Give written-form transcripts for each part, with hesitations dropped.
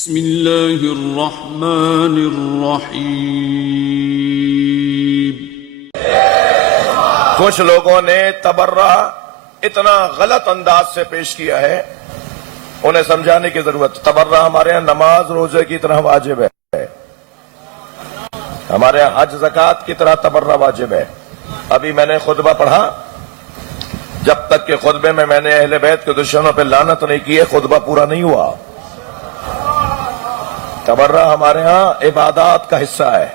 بسم اللہ الرحمن الرحیم۔ کچھ لوگوں نے تبرہ اتنا غلط انداز سے پیش کیا ہے، انہیں سمجھانے کی ضرورت۔ تبرہ ہمارے یہاں نماز روزے کی طرح واجب ہے، ہمارے یہاں حج زکوٰۃ کی طرح تبرہ واجب ہے۔ ابھی میں نے خطبہ پڑھا، جب تک کہ خطبے میں نے اہل بیت کے دشمنوں پہ لعنت نہیں کی ہے، خطبہ پورا نہیں ہوا۔ تبرہ ہمارے ہاں عبادات کا حصہ ہے،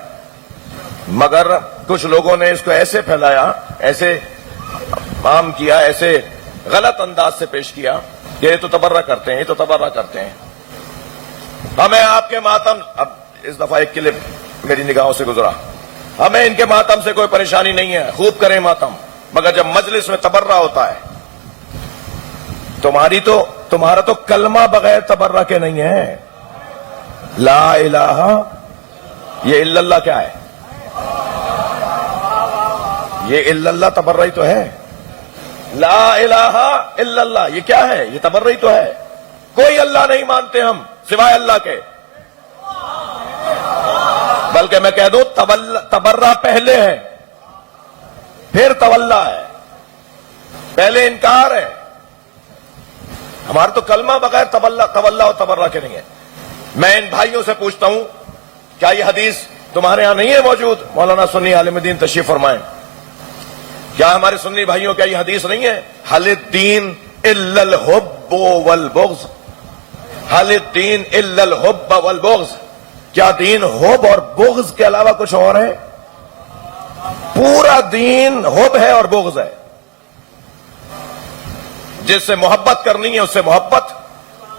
مگر کچھ لوگوں نے اس کو ایسے پھیلایا، ایسے عام کیا، ایسے غلط انداز سے پیش کیا کہ یہ تو تبرہ کرتے ہیں، یہ تو تبرہ کرتے ہیں۔ ہمیں آپ کے ماتم، اب اس دفعہ ایک کلپ میری نگاہوں سے گزرا، ہمیں ان کے ماتم سے کوئی پریشانی نہیں ہے، خوب کریں ماتم، مگر جب مجلس میں تبرہ ہوتا ہے، تمہارا تو کلمہ بغیر تبرہ کے نہیں ہے۔ لا الہ، یہ الا اللہ کیا ہے؟ یہ الا اللہ تبرہ تو ہے۔ لا الہ الا اللہ یہ کیا ہے؟ یہ تبرہ تو ہے۔ کوئی اللہ نہیں مانتے ہم سوائے اللہ کے، بلکہ میں کہہ دوں تبرہ پہلے ہے، پھر تولا ہے، پہلے انکار ہے۔ ہمارا تو کلمہ بغیر تولا اور تبرہ کے نہیں ہے۔ میں ان بھائیوں سے پوچھتا ہوں، کیا یہ حدیث تمہارے ہاں نہیں ہے موجود؟ مولانا سنی عالم دین تشریف فرمائیں۔ کیا ہمارے سنی بھائیوں کیا یہ حدیث نہیں ہے؟ حل الدین الا الحب والبغض، حل الدین الا الحب والبغض، کیا دین حب اور بغض کے علاوہ کچھ اور ہے؟ پورا دین حب ہے اور بغض ہے۔ جس سے محبت کرنی ہے اس سے محبت،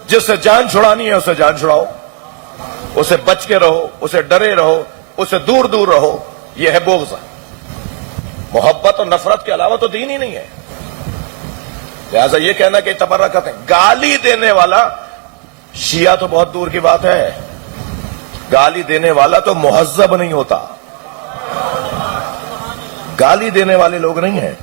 جس سے جان چھڑانی ہے اس سے جان چھڑاؤ، اسے بچ کے رہو، اسے ڈرے رہو، اسے دور دور رہو، یہ ہے بغض۔ محبت اور نفرت کے علاوہ تو دین ہی نہیں ہے۔ لہذا یہ کہنا کہ تبرہ کرتے ہیں، گالی دینے والا شیعہ تو بہت دور کی بات ہے، گالی دینے والا تو مہذب نہیں ہوتا، گالی دینے والے لوگ نہیں ہیں۔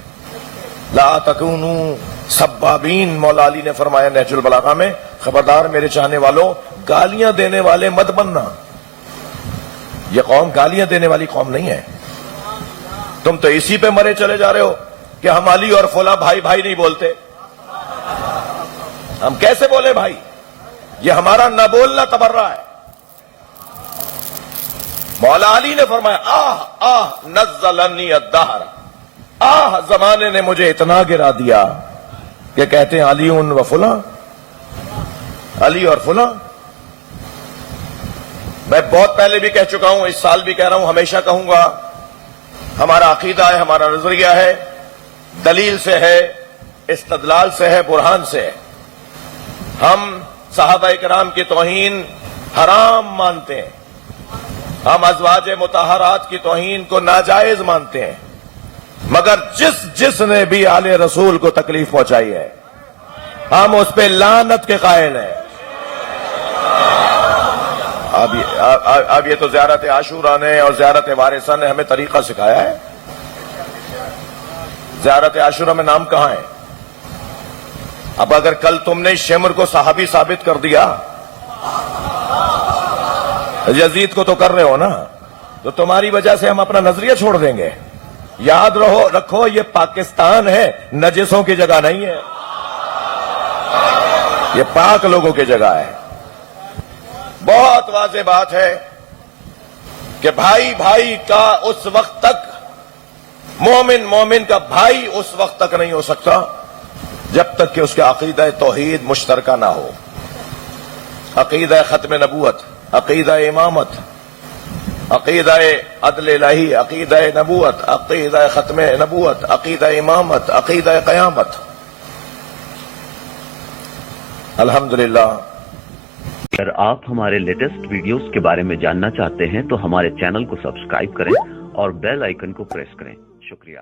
لا تکونوا سبابین، مولا علی نے فرمایا نہج البلاغہ میں، خبردار میرے چاہنے والوں، گالیاں دینے والے مت بننا۔ یہ قوم گالیاں دینے والی قوم نہیں ہے۔ تم تو اسی پہ مرے چلے جا رہے ہو کہ ہم علی اور فلاں بھائی بھائی نہیں بولتے۔ ہم کیسے بولے بھائی؟ یہ ہمارا نہ بولنا تبرہ ہے۔ مولا علی نے فرمایا آہ آہ نزلنی الدہر، آہ زمانے نے مجھے اتنا گرا دیا کہ کہتے ہیں علی و فلاں، علی اور فلاں۔ میں بہت پہلے بھی کہہ چکا ہوں، اس سال بھی کہہ رہا ہوں، ہمیشہ کہوں گا، ہمارا عقیدہ ہے، ہمارا نظریہ ہے، دلیل سے ہے، استدلال سے ہے، برہان سے ہے۔ ہم صحابہ کرام کی توہین حرام مانتے ہیں، ہم ازواج مطہرات کی توہین کو ناجائز مانتے ہیں، مگر جس نے بھی آل رسول کو تکلیف پہنچائی ہے ہم اس پہ لعنت کے قائل ہیں۔ اب یہ تو زیارت عاشورہ نے اور زیارت وارثہ نے ہمیں طریقہ سکھایا ہے۔ زیارت عاشورہ میں نام کہاں ہے؟ اب اگر کل تم نے شمر کو صحابی ثابت کر دیا، یزید کو تو کر رہے ہو نا، تو تمہاری وجہ سے ہم اپنا نظریہ چھوڑ دیں گے۔ یاد رکھو یہ پاکستان ہے، نجسوں کی جگہ نہیں ہے، یہ پاک لوگوں کی جگہ ہے۔ بہت واضح بات ہے کہ بھائی بھائی کا اس وقت تک، مومن کا بھائی اس وقت تک نہیں ہو سکتا جب تک کہ اس کے عقیدہ توحید مشترکہ نہ ہو، عقیدہ ختم نبوت، عقیدہ امامت، عقیدہ عدل الہی، عقیدہ نبوت، عقیدہ ختم نبوت، عقیدہ امامت، عقیدہ قیامت۔ الحمدللہ۔ اگر آپ ہمارے لیٹسٹ ویڈیوز کے بارے میں جاننا چاہتے ہیں تو ہمارے چینل کو سبسکرائب کریں اور بیل آئیکن کو پریس کریں۔ شکریہ۔